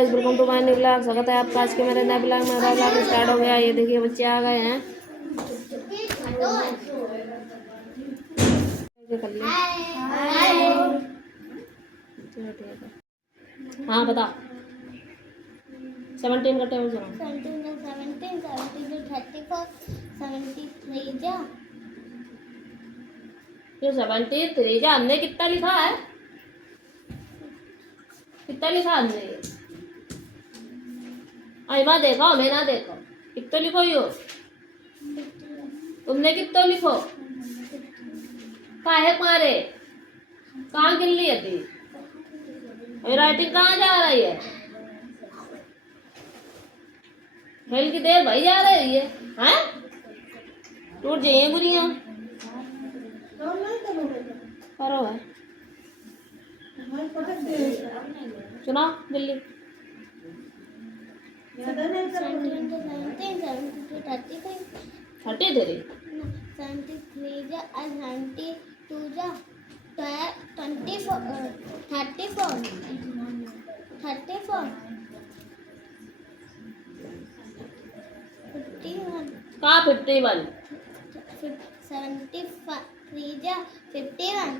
Guys, welcome to my new blog. स्वागत है आपका आज के मेरे नए ब्लॉग में। मेरा ब्लॉग स्टार्ट हो गया। ये देखिए बच्चे आ गए हैं। हाँ बता। 17 का टेबल सुना। 73 जा हमने कितना लिखा है? कितना लिखा हमने? आइमा देखो, मैं ना देखो। कितना लिखो यो? तुमने कितना लिखो? काहे मारे? कहाँ गिर ली है? राइटिंग कहाँ जा रही है? खेल की देर भाई जा रही है। हैं? टूट जाइए गुड़िया। करो है सुना दिल्ली 51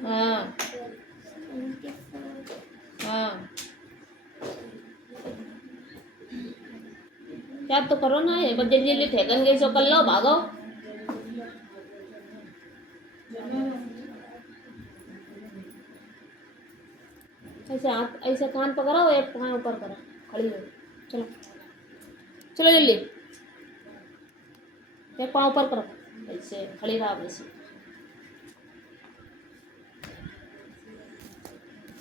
हाँ हाँ क्या तो करो ना, ये बच्चे जल्दी ठेकन गई सो कर लो, भागो। ऐसे हाथ ऐसे कान पकड़ो, एक कान ऊपर करो, खड़ी हो। चलो चलो जल्दी, एक पाँव ऊपर करो, ऐसे खड़ी रहा वैसे।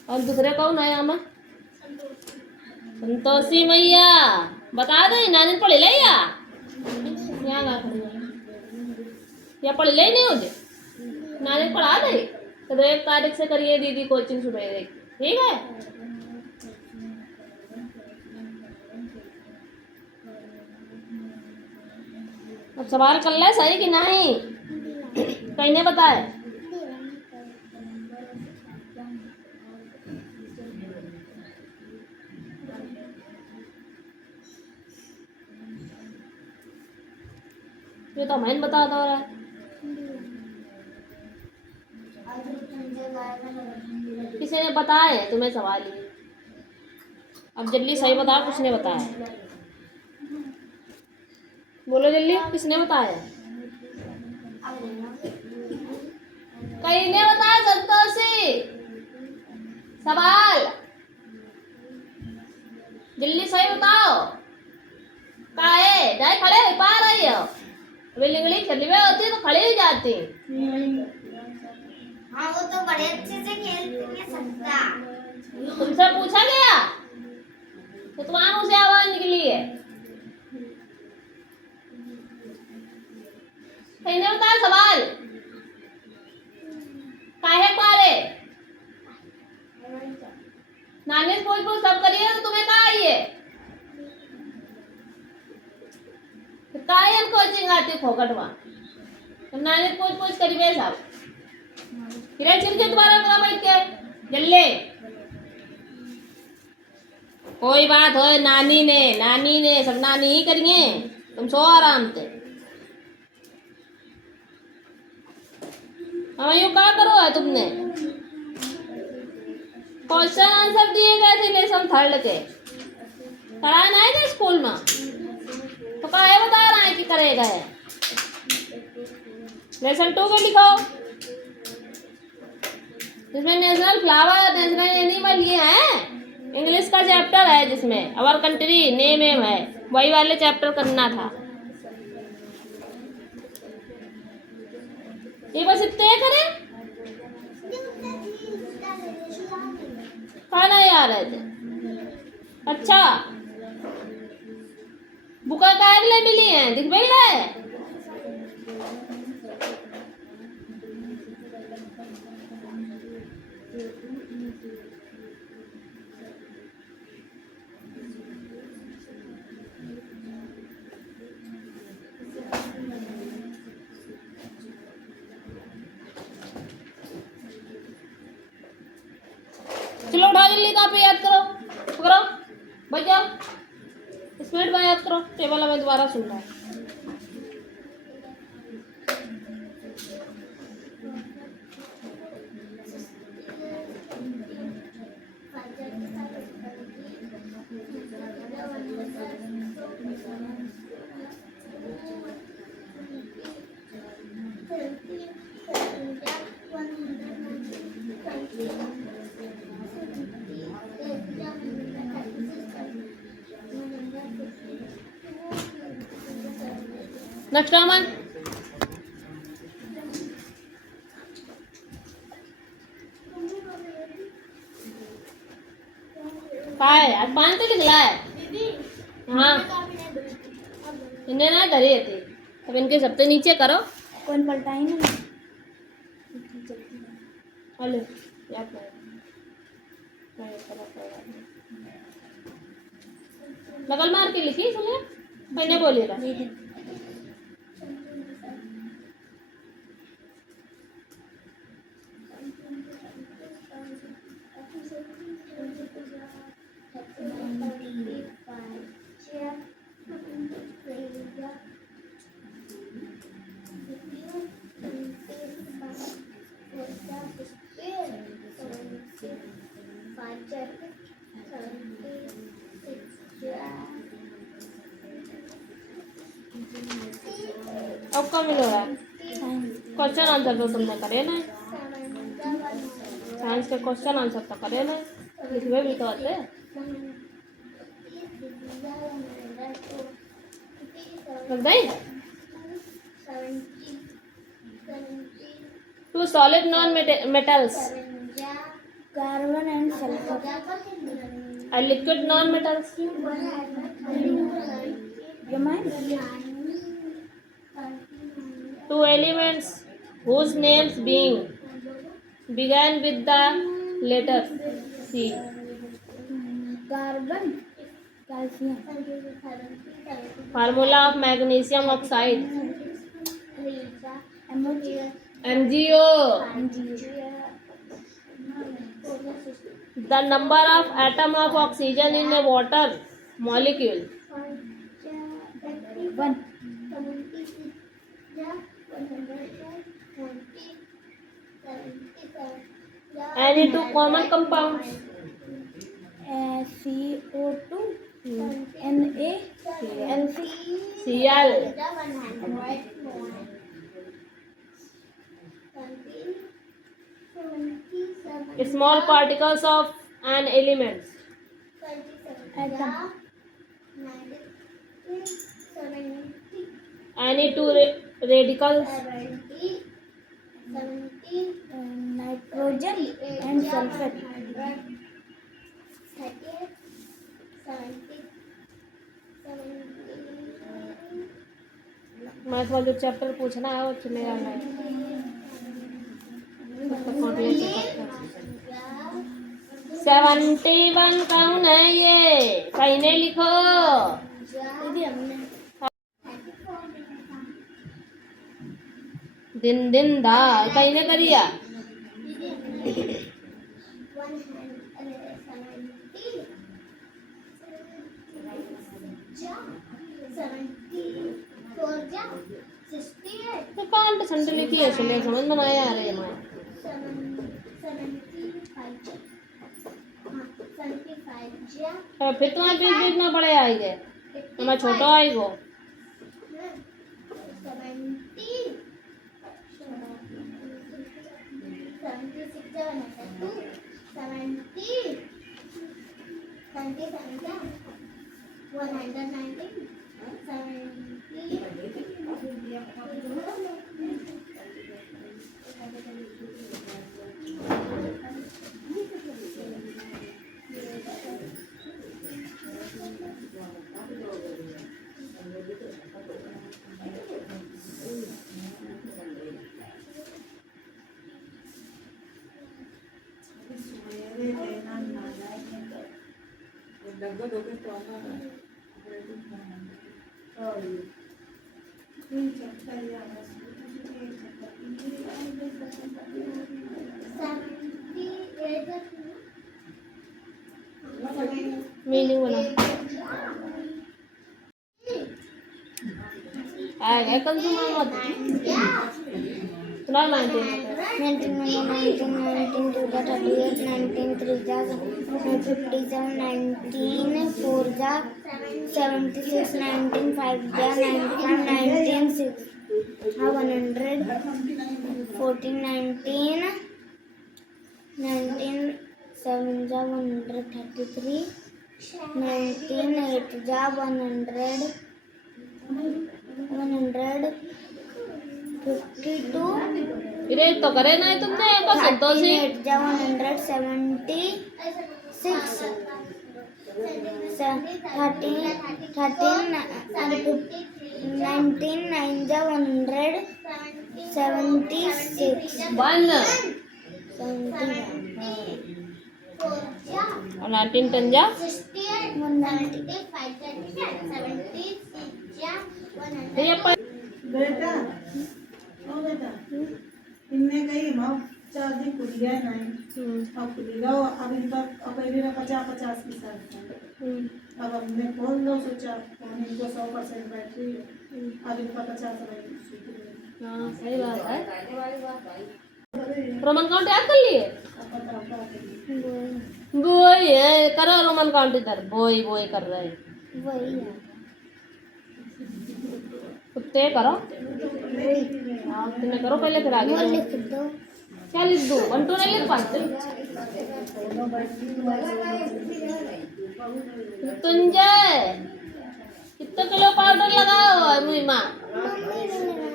और दूसरे कौन है यहाँ? संतोषी मैया बता दे। नानी पढ़े ले यहाँ या पढ़ ले नहीं होते। नानी पढ़ा दे तो 1 तारीख से करिए दीदी कोचिंग सुबह, ठीक है? अब सवाल कर ले सही कि नहीं, कहीं ने बताए। ये तो मैंने बता दो रहा है। किसी ने बताया है तुम्हें सवाल ही? अब जल्दी सही बताओ, किसने बताया? बोलो जल्दी, किसने बताया? कहीं ने बताया संतोषी? सवाल जल्दी सही बताओ। काहे जाए खड़े हो पा रही हो? लिंगली खेली हुई होती तो खड़ी ही जाती। हाँ वो तो बड़े अच्छे से खेलती है सकता। तुमसे पूछा गया तो तुम्हारे मुंह से आवाज निकली है। कहीं ने बताया सवाल? काहे पारे? नानी पूछ सब करिए तो तुम्हें कहा आई है? कायन कोचिंग आती फोकटवा। नानी पूछ करिए सब। फिर चिर के तुम्हारा करा बैठ के जल्ले। कोई बात हो, नानी ने सब नानी ही करिए, तुम सो आराम से। हम यूँ क्या करो है तुमने? क्वेश्चन आंसर दिए गए थे लेसन 3 के, कराए नहीं थे स्कूल में, तो काहे बता रहा है कि करेगा है? लेसन 2 के लिखो, जिसमें नेशनल फ्लावर, नेशनल एनिमल ये है। इंग्लिश का चैप्टर है जिसमें आवर कंट्री नेम एम है, वही वाले चैप्टर करना था। ये बस इतने करें, खाना ही आ रहे थे। अच्छा बुका का अगले मिली है, दिख भी है। चलो उठाओ जल्दी, कॉपी याद करो, पकड़ो, बैठ जाओ। स्पीड बाय अब करो, टेबल हमें दोबारा सुन रहा है। नेक्स्ट अमन, काय आज पानी तो निकला है। हाँ इन्हें ना डरे थे, अब इनके सबसे नीचे करो। कौन पलटाई ना हेलो याद लगल मार के लिखी सुने मैंने बोलेगा। अब कम मिल रहा है। क्वेश्चन आंसर तो तुमने करे ना, साइंस के क्वेश्चन आंसर तो करे ना, लिखवे भी तो आते। लग गई। Two solid non metals, carbon and sulphur, a liquid non metals, two elements whose names began with the letter C, carbon calcium, formula of magnesium oxide, MgO, the number of atom of oxygen in a water molecule, 1, any two common compounds, CO2, NaCl, Cl, small particles of an element, atom, any two radicals, nitrogen and sulfur, math वाला जो chapter पूछना है वो चलेगा नहीं। 71 कौन है ये, कहीं नहीं लिखो। दिन दिन दा कहीं ने करिया। तो कौन परसेंट लिखी है, सुने समझ में आया आ रहे हैं। फिर तुम्हारे बीच बीच में बड़े आएंगे, तुम्हारा छोटा आएगो। मीनिंग बना आएगा कंज्यूमर मत सुना 19 19 19 19 2 जा 38 19 3 जा 57 19 4 जा 76 19 5 जा 95 19 6 100 14 19 19 7 जा 133 19 8 जा 100 152 इरेज तो करे ना तुमने बस संतोषी 38 जा 176 19 9 जा 176 वन 70 और 19 10 जा 190 ये पर बेटा ओ बेटा इनने कही मां चार्जिंग खुल गया है नहीं अब खुलेगा अब इनका अब मेरा 50 की साथ अब हमने खोल दो सोचा फोन इनको 100% बैटरी है अब इनका 50 हाँ सही बात है रोमन काउंट याद कर लिए बोई है करो रोमन काउंट इधर बोई बोई कर रहे हैं वही है कुत्ते करो हाँ तुमने करो पहले फिर आगे वो करो। लिख दो क्या लिख दो 1 2 नहीं लिख पाते तुंजय कितना किलो पाउडर लगाओ है मुई माँ मम्मी ने लगाया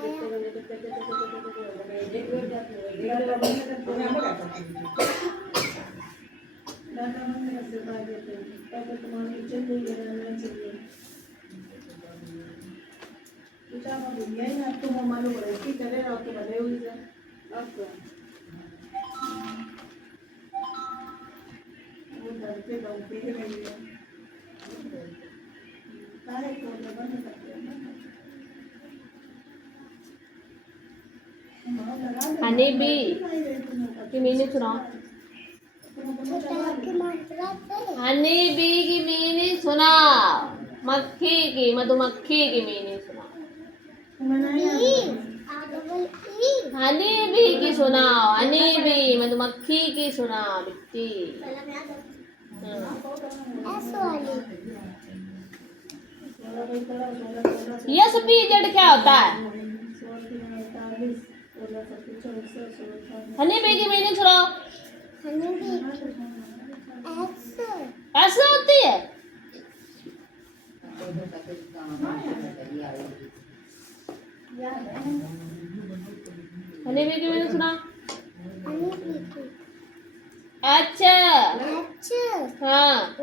डाटा बंद कर दे बाहर पहले तुम्हारी चल रही है रहना चाहिए बेटा मैं भूलिया ही ना तुम मालूम पड़े कि करे रहो तो भले हुई जा आपको वो घर पे गाँव पे रही है सारे को बंद करते हैं हनी बी की मीनिंग सुनाओ की मात्रा से हनी बी की मीनिंग सुनाओ मक्खी की मधुमक्खी की मीनिंग सुनाओ हनी बी की सुनाओ हनी बी मधुमक्खी की सुनाओ बिट्टी एस वाली यस पी जेड क्या होता है हनी बी की मीनिंग सुनाओ हनी भी एस ऐसे होती है हनी बी की मीनिंग सुनाओ हनी भी अच्छा एच हाँ ओ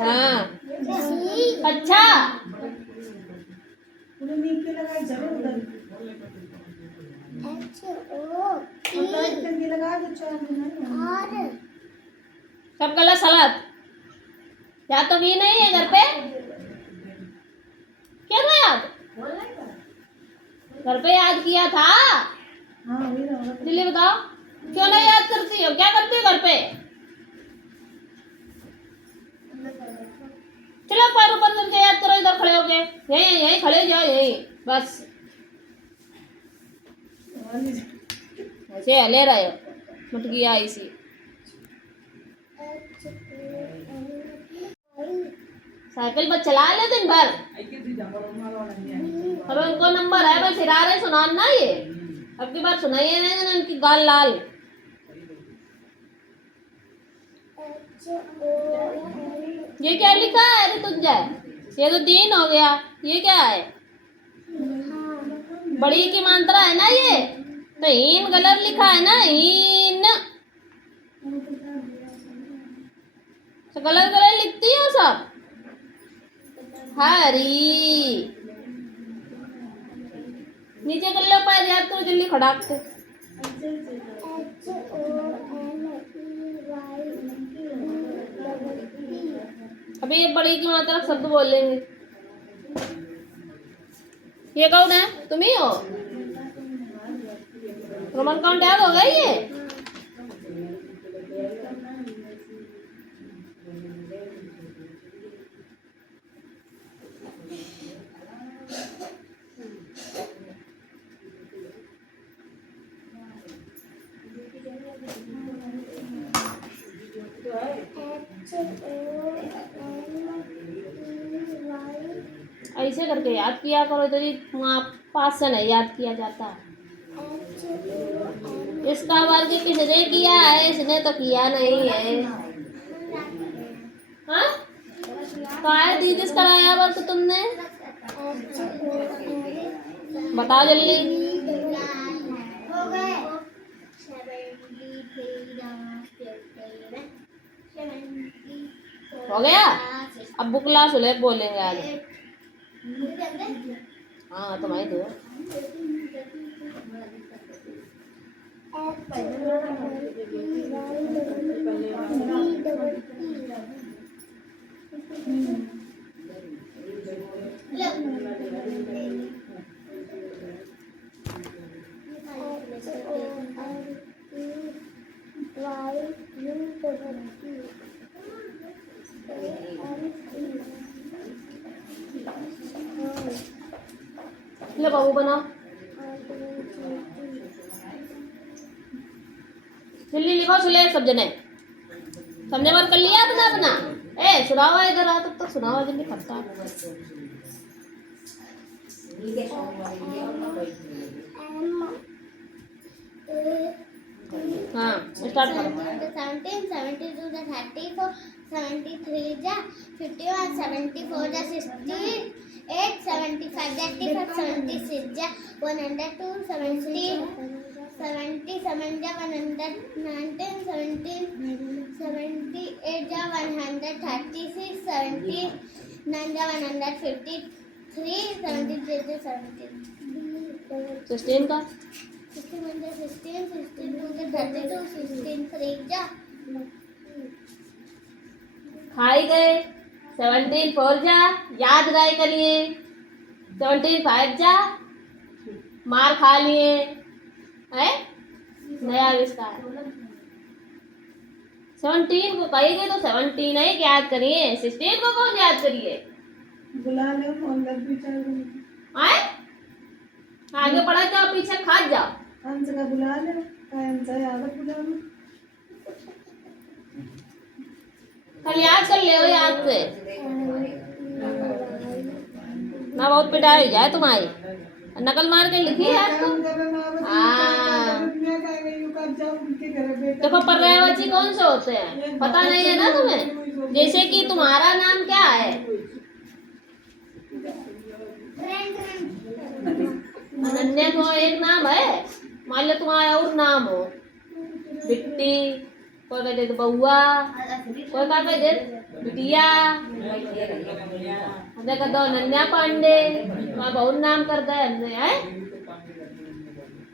हाँ सी अच्छा उन्हें नीचे लगाई जरूर उधर एच ओ और टाइट करके लगा दो 4 दिन आर सब गलत सलत या तो भी नहीं है घर पे क्या था याद घर पे याद किया था हाँ वही रहा दिल्ली बताओ क्यों नहीं याद करती हो क्या करती हो घर पे चलो पैर ऊपर करके याद करो इधर खड़े होके यहीं यहीं खड़े जाओ यहीं बस ऐसे ले रहे हो मुटकी आई सी साइकिल पर चला ले दिन भर और उनको नंबर है भाई फिर आ रहे सुनाना ये अब की बार सुनाइए नहीं ना उनकी गाल लाल ये क्या लिखा है अरे तुझे ये तो 3 हो गया ये क्या है बड़ी की मात्रा है ना ये तो हीन गलत लिखा है ना हीन तो गलत गलत लिखती हो सब हरी नीचे कर लो पैर याद करो जल्दी खड़ाक से H O N E Y अभी ये बड़ी की मात्रा शब्द बोलेंगे ये कौन है तुम ही हो रोमन काउंट याद हो गई ये ऐसे करके याद किया करो, तो ये वहाँ पास से नहीं याद किया जाता। इसका वर्ग किसने किया है? इसने तो किया नहीं है। हाँ, कहा दीदी से कराया वर्ग तुमने? बताओ जल्दी। हो गए। हो गया? अब बुक क्लास सुलेख बोलेंगे आज। हाँ तुम्हारी दो। लो बाबू बनाओ जल्दी, लिखो सुलेख सब जने। सबने वर्क कर लिया अपना अपना? ए सुनाओ, इधर आओ, तब तक सुनाओ जल्दी फटका। हाँ स्टार्ट करो। 17, 72 the 34, 73 the 51, 74 the 68, 75 the 85, 76 the 102, 77 the 119, 78 the 136, 79 the 153, 73 the 70. 16 का 61 the 16, 62 the 32, 16 3 the खाई गए। 17 4 जा याद राय करिए। 17 5 जा मार खा लिए है। नया आविष्कार 17 को कहेंगे तो 17 है याद करिए। 16 को कौन याद करिए? बुला लो फोन लग भी चल आए आगे बढ़ा जाओ, पीछे खा जाओ। अंश का बुला लो, अंश याद बुला लो। कल याद कर ले याद से ना बहुत पिटाई हो जाए तुम्हारी। नकल मार के लिखी है आपको। हाँ देखो पर्यायवाची कौन से होते हैं पता नहीं है ना तुम्हें? जैसे कि तुम्हारा नाम क्या है? अनन्या को एक नाम है। मान लो तुम्हारा और नाम हो बिट्टी, कोई कहते तो बउआ, कोई क्या कहते बिटिया, देखो दो अनन्या पांडे, वहाँ बहुत नाम करता है हमने है।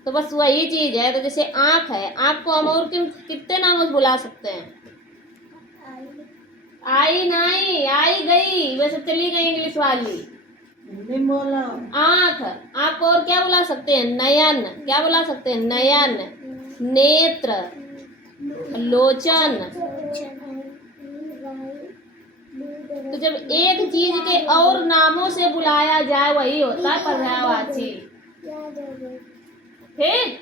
तो बस वही चीज है। तो जैसे आँख है, आँख को हम और कितने नामों से बुला सकते हैं? आई नहीं, आई गई, वैसे चली गई इंग्लिश वाली। बोला आँख, आँख को और क्या बुला सकते हैं? नयन, क्या बुला सकते हैं? नयन, नेत्र, लोचन। तो जब एक चीज के और नामों से बुलाया जाए वही होता है पर्यायवाची। ठीक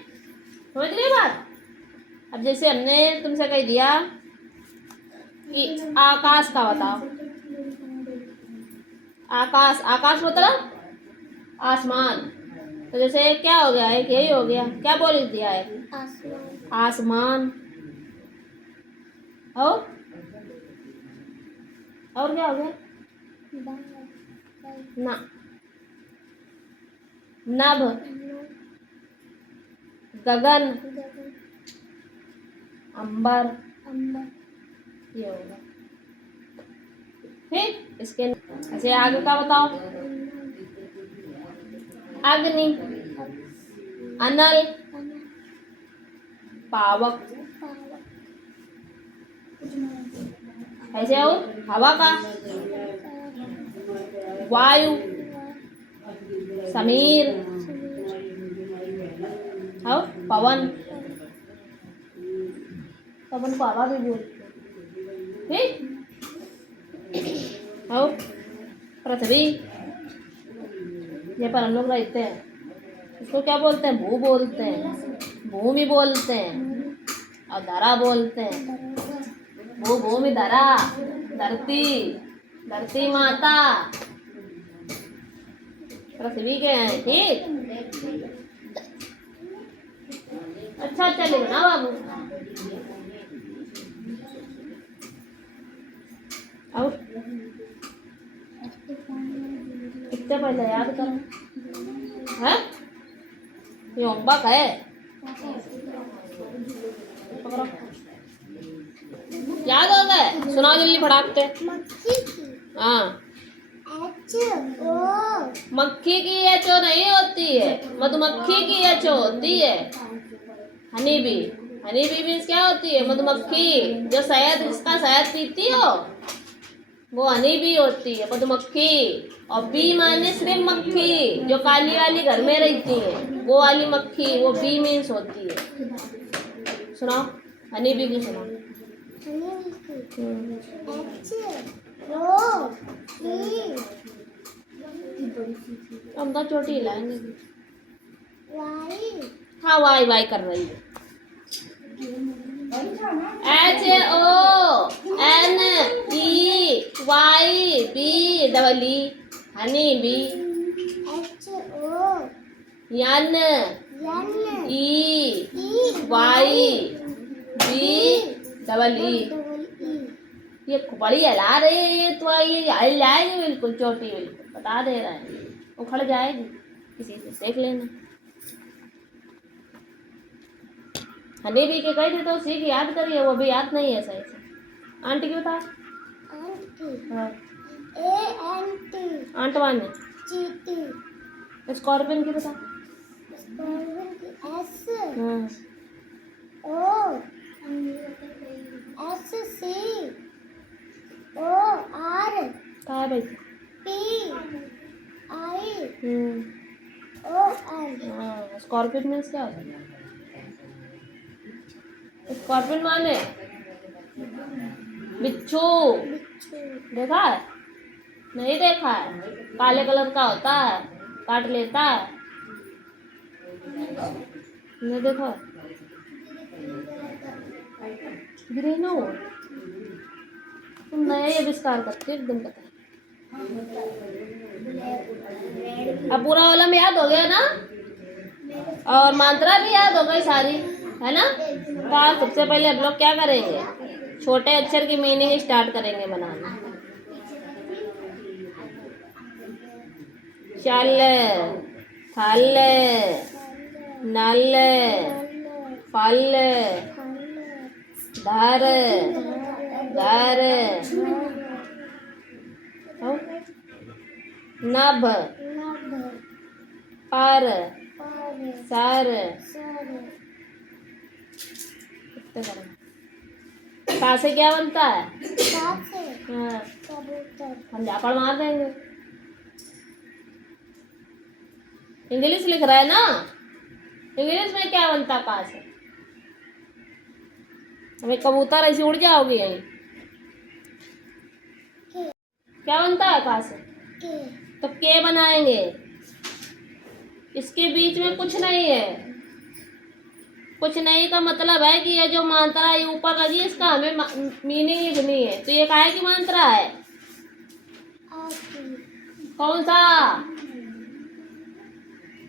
समझ रही बात? अब जैसे हमने तुमसे कह दिया कि आकाश का बताओ। आकाश, आकाश मतलब आसमान। तो जैसे क्या हो गया? एक यही हो गया। क्या बोल दिया है? आसमान। और क्या हो गया? ना, नभ, गगन, अंबर, ये होगा। ठीक, इसके ऐसे आगे का बताओ। अग्नि, अनल, पावक। ऐसे और हवा का वायु, समीर और पवन। पवन को हवा भी बोलते हैं। ठीक, और पृथ्वी, ये पर हम लोग रहते हैं, इसको क्या बोलते हैं? भू बोलते हैं, भूमि बोलते हैं और धरा बोलते हैं। भू भूमि धरा, धरती, धरती माता। रसवी के हैं ठीक। अच्छा अच्छा लिखना बाबू। और इससे पहले याद करो है, ये होमवर्क है। पकड़ो। याद हो गए, सुनाओ जल्दी फटाकते। मक्खी की हाँ एच ओ मक्खी की एचओ नहीं होती है, मधुमक्खी की एचओ होती है। Honey bee, honey bee means क्या होती है? मधुमक्खी, जो शहद, जिसका शहद पीती हो वो हनी बी होती है, मधुमक्खी। और बी माने सिर्फ मक्खी, जो काली वाली घर में रहती है वो वाली मक्खी, वो बी मीन्स होती है। सुनाओ हनी बी की सुनाओ। एच ओ ई हम तो चोटी हिलाएंगे। वाई हाँ वाई वाई कर रही है। H O N E Y B double E, honey bee. H O N N E E Y B double E. ये बड़ी हिला रही है, ये तो ये हिल जाएगी बिल्कुल, चोटी बिल्कुल बता दे रहा है, उखड़ जाएगी। किसी से देख लेना। हनी भी के कही थे तो सीख याद करिए, वो भी याद नहीं है सही से। आंटी की बता। आंटी हाँ ए एन टी आंटवान ने। चीटी स्कॉर्पियन की बता। स्कॉर्पियन की एस हाँ O S C O R कहा है भाई? पी आई ओ एन हाँ स्कॉर्पियन मीन्स क्या होता है? स्कॉर्पियन माने बिच्छू। देखा है? नहीं देखा है? काले कलर का होता है, काट लेता है। नहीं देखा? गिरे ना हो तुम, नया ही आविष्कार करते हो एकदम पता। अब पूरा वाला याद हो गया ना, और मात्रा भी याद हो गई सारी, है ना? तो आप सबसे पहले हम लोग क्या करेंगे, छोटे अक्षर की मीनिंग स्टार्ट करेंगे बनाना। चल, थल, नल, फल, धर, घर, नभ, पर, सर। सा से क्या बनता है? हाँ हम झापड़ मार देंगे। इंग्लिश लिख रहा है ना, इंग्लिश में क्या बनता है का से? हमें कबूतर ऐसे उड़ जाओगे यहीं। क्या बनता है का से? तो के बनाएंगे, इसके बीच में कुछ नहीं है। कुछ नहीं का मतलब है कि ये जो मात्रा है ऊपर लगी, इसका हमें मीनिंग लिखनी है। तो ये काहे की मात्रा है? कौन सा,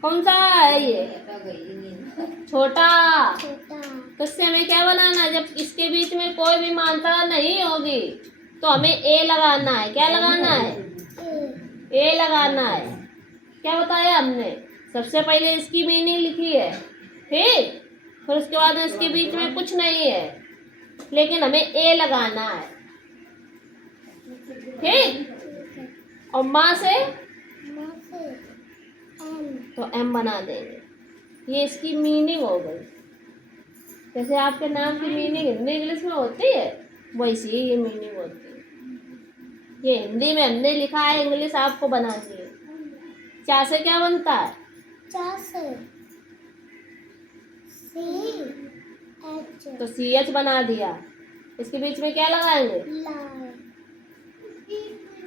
कौन सा है ये? छोटा। तो इससे हमें क्या बनाना है? जब इसके बीच में कोई भी मात्रा नहीं होगी तो हमें ए लगाना है। क्या लगाना है? ए लगाना है। क्या बताया हमने? सबसे पहले इसकी मीनिंग लिखी है, ठीक? फिर उसके बाद इसके बीच में कुछ नहीं है, लेकिन हमें ए लगाना है, ठीक? और माँ से तो एम बना देंगे। ये इसकी मीनिंग हो गई। जैसे आपके नाम की मीनिंग हिंदी इंग्लिश में होती है, वैसे ही ये मीनिंग होती है। ये हिंदी में हमने लिखा है, इंग्लिश आपको बनानी है। चा से क्या बनता है? तो सी एच बना दिया। इसके बीच में क्या लगाएंगे?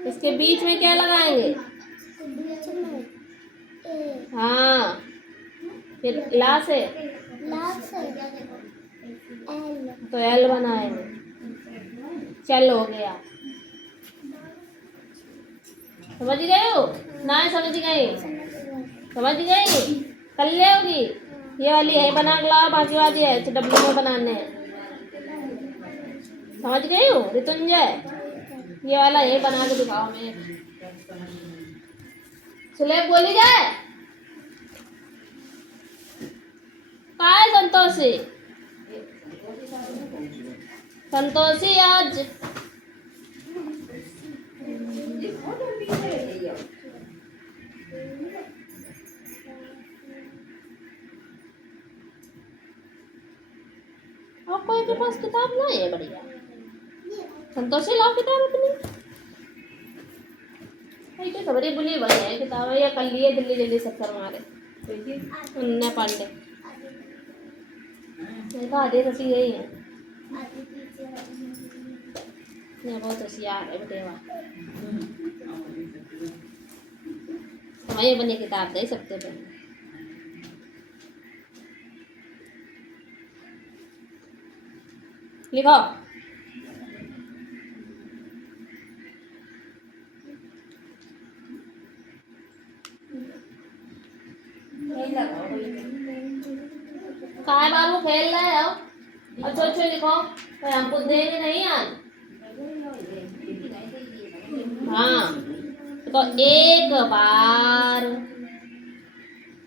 इसके बीच में क्या लगाएंगे? हाँ, फिर ला से तो एल बनाएंगे। चल हो गया। समझ गए हो ना? समझ गए? समझ गई? कर लेगी। ये वाली है बना के लाओ, बाकी वाली है डब्लू में बनाने हैं। समझ गई हूँ ऋतुंजय? ये वाला ये बना के दिखाओ। मैं स्लेब बोली जाए काय संतोषी? संतोषी आज और कोई के पास किताब नहीं है बढ़िया। संतोषी लाओ किताब अपनी। ऐसे खबरें बुली बड़ी है किताब या कर लिए दिल्ली जल्दी चक्कर मारे उन्ने पांडे नहीं तो आधे रसी गई है। ये बहुत होशियार है बेटेवा। हमें बनी किताब दे सकते थे। लिखो काय बाबू खेल रहे हो? अच्छो अच्छो लिखो पर हमको देंगे नहीं आज। हाँ तो एक बार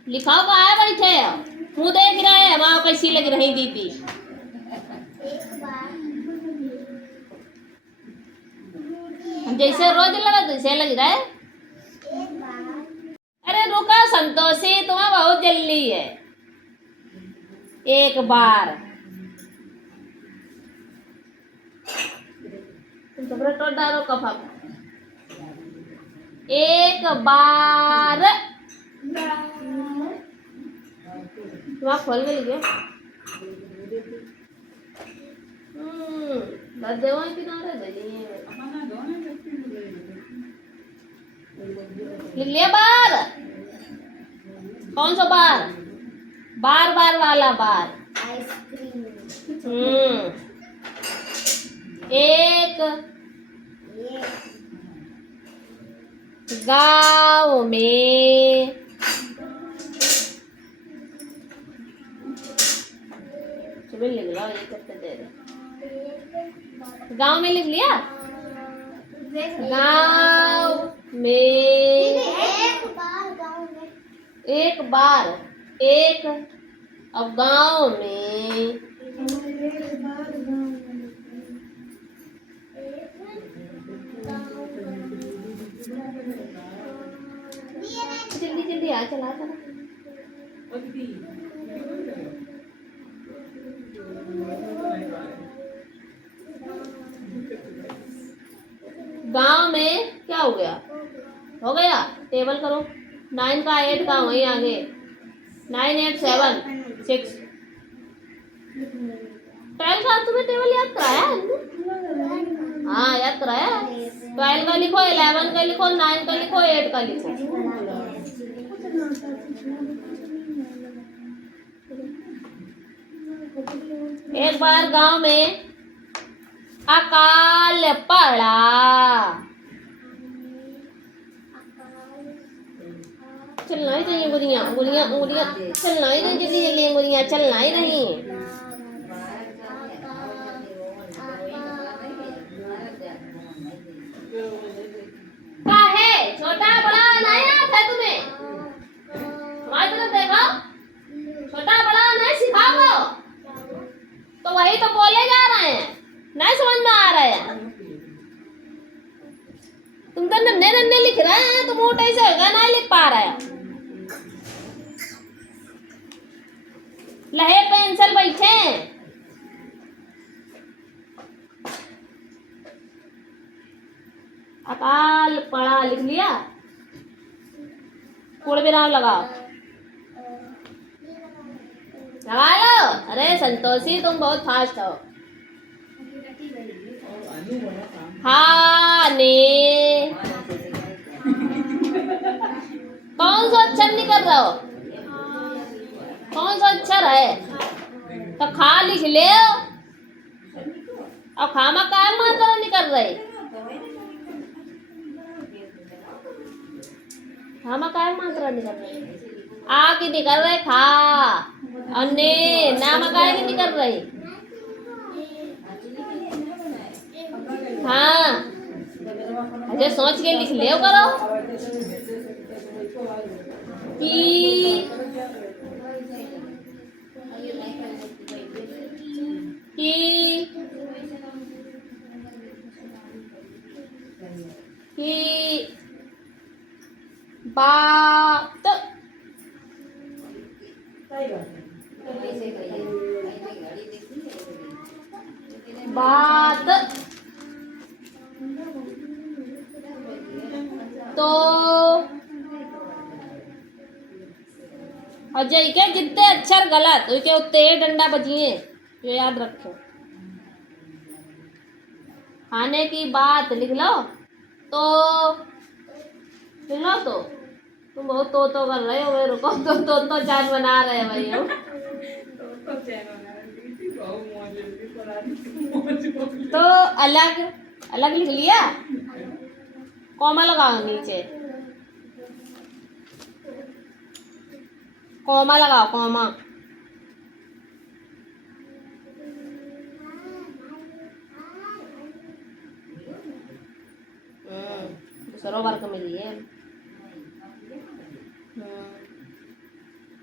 लिखाओ। काय बैठे हो? मुँह देख रहे हैं वहाँ कैसी लग रही दीदी। जैसे रोज लगा वैसे लग रहा है। अरे रुका संतोषी तुम्हें बहुत जल्दी है। एक बार तुम तो डालो कफा। एक बार वहाँ खोल के लिखे। देवा किनारे लिख लिया बार। कौन सा बार? बार बार वाला बार। एक गांव में लिख लो। ये करते दे दे। गांव में लिख लिया। गांव में एक बार एक अब गांव में जल्दी जल्दी आ चला था। गांव में क्या हो गया? हो गया। टेबल करो। 9 का 8 का वहीं आगे 9 8 7 6। 12 का तुम्हें टेबल याद कराया? हाँ याद कराया। 12 का लिखो, 11 का लिखो, 9 का लिखो, 8 का लिखो। एक बार गांव में अकाल पड़ा। चलना ही रही उंगलियां उंगलियां उंगलियां चलना ही रही। जल्दी जल्दी उंगलियां चलना ही रही। क्या है? छोटा बड़ा नहीं आता तुम्हें? हमारी तरफ देखो। छोटा बड़ा नहीं सिखाओ तो वही तो बोले जा रहे हैं। नहीं समझ में आ रहा है। तुम तो नन्हे नन्हे लिख रहे हैं तो मोटे से होगा नहीं लिख पा रहे हैं। लहे पेंसिल बैठे। अकाल पड़ा लिख लिया। पूर्ण विराम लगाओ। लगा लो। अरे संतोषी तुम बहुत फास्ट हो। हाँ ने कौन सा अक्षर निकल रहा हो? कौन सा अक्षर है? तो खा लिख ले। और खामा काय मात्रा निकल रही? खामा काय मात्रा निकल रही? आ की नहीं कर रहे खा और ने नाम अकाए की नहीं कर रहे हाँ अजय सोच के लिख ले करो कि बात बात तो अजय के जितने अक्षर गलत उसके उतने डंडा बजिए ये याद रखो खाने की बात लिख लो तो लिख लो तो तुम बहुत तो कर रहे हो रुको तो चार बना रहे हैं भाई हम तो अलग अलग लिख लिया कॉमा लगाओ नीचे कॉमा लगाओ कॉमा दूसरा वर्ग में लिए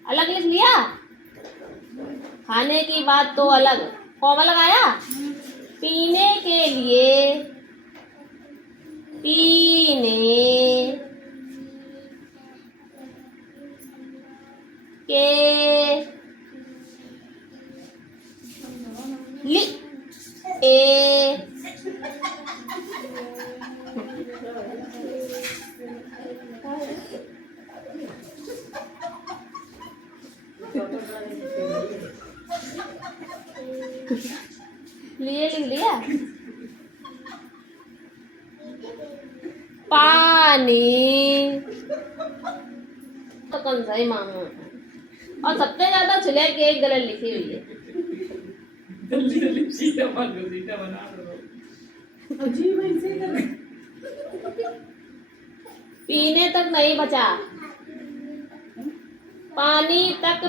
अलग लिख लिया खाने की बात तो अलग कॉमा लगाया पीने के लिए पीने के लिए लिए लिख लिया पानी तो कौन सा ही मांगो और सबसे ज्यादा छिले की एक गलत लिखी हुई है पीने तक नहीं बचा पानी तक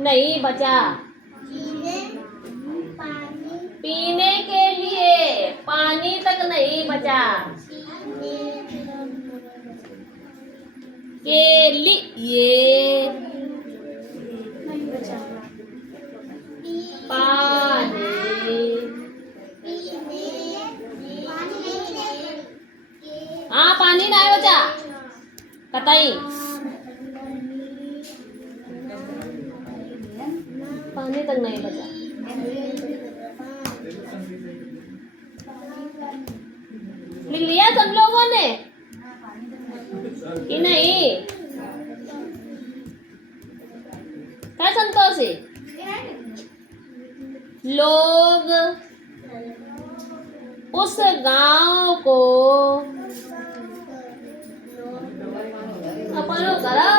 नहीं बचा पीने के लिए पानी तक नहीं बचा के लिए पानी हाँ पानी नहीं बचा कतई पानी तक नहीं बचा लिख लिया सब लोगों ने कि नहीं क्या संतोषी लोग उस गांव को अपन करो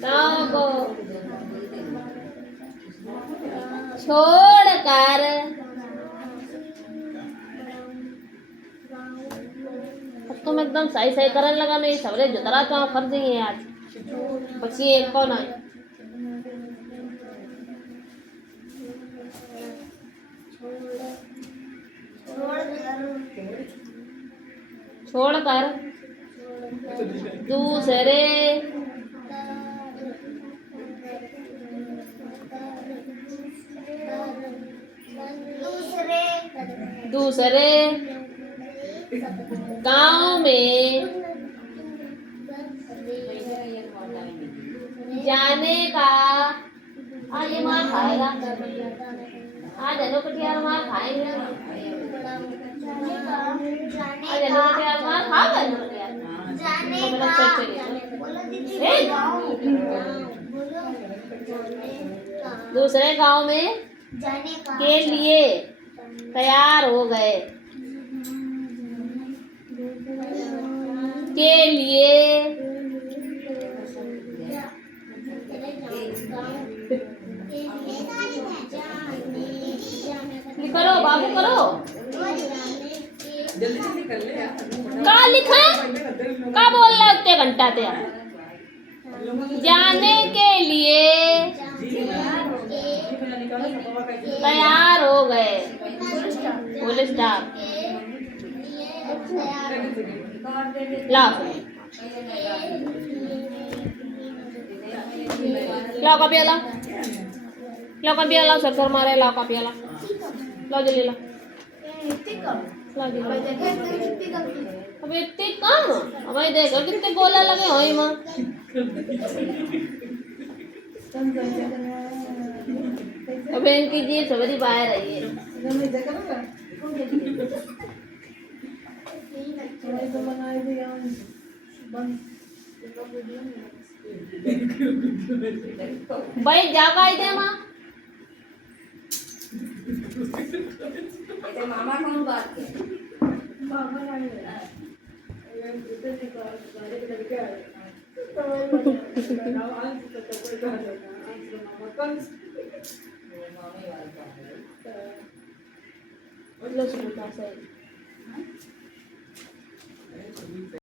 गांव को छोड़कर अब तुम एकदम सही सही करने लगा नहीं सबरे जुतरा चाव कर दिए आज बच्ची एक कौन है छोड़कर दूसरे दूसरे गांव में जाने का आज ये मार खाएगा आज अनु कटियार मार खाएंगे आज अनु कटियार मार खाएगा अनु कटियार दूसरे गांव में के लिए तैयार हो गए के लिए करो बाबू करो जल्दी जल्दी कर ले यार का लिखा का बोल रहा उतने घंटा ते जाने के लिए तैयार हो गए। Full stop. लाओ लाओ कापिया लाओ, लाओ कापिया लाओ, सर सर मारे, लाओ कापिया लाओ, लाओ जल्दी लाओ, लाओ जल्दी। अब इतने कम, अब ये देखो कितने गोला लगे हो माँ। अब इनकी जीभ सवेरी बाहर आई है। भाई जागा इधर माँ। मामा कौन बात है? लो सुबह से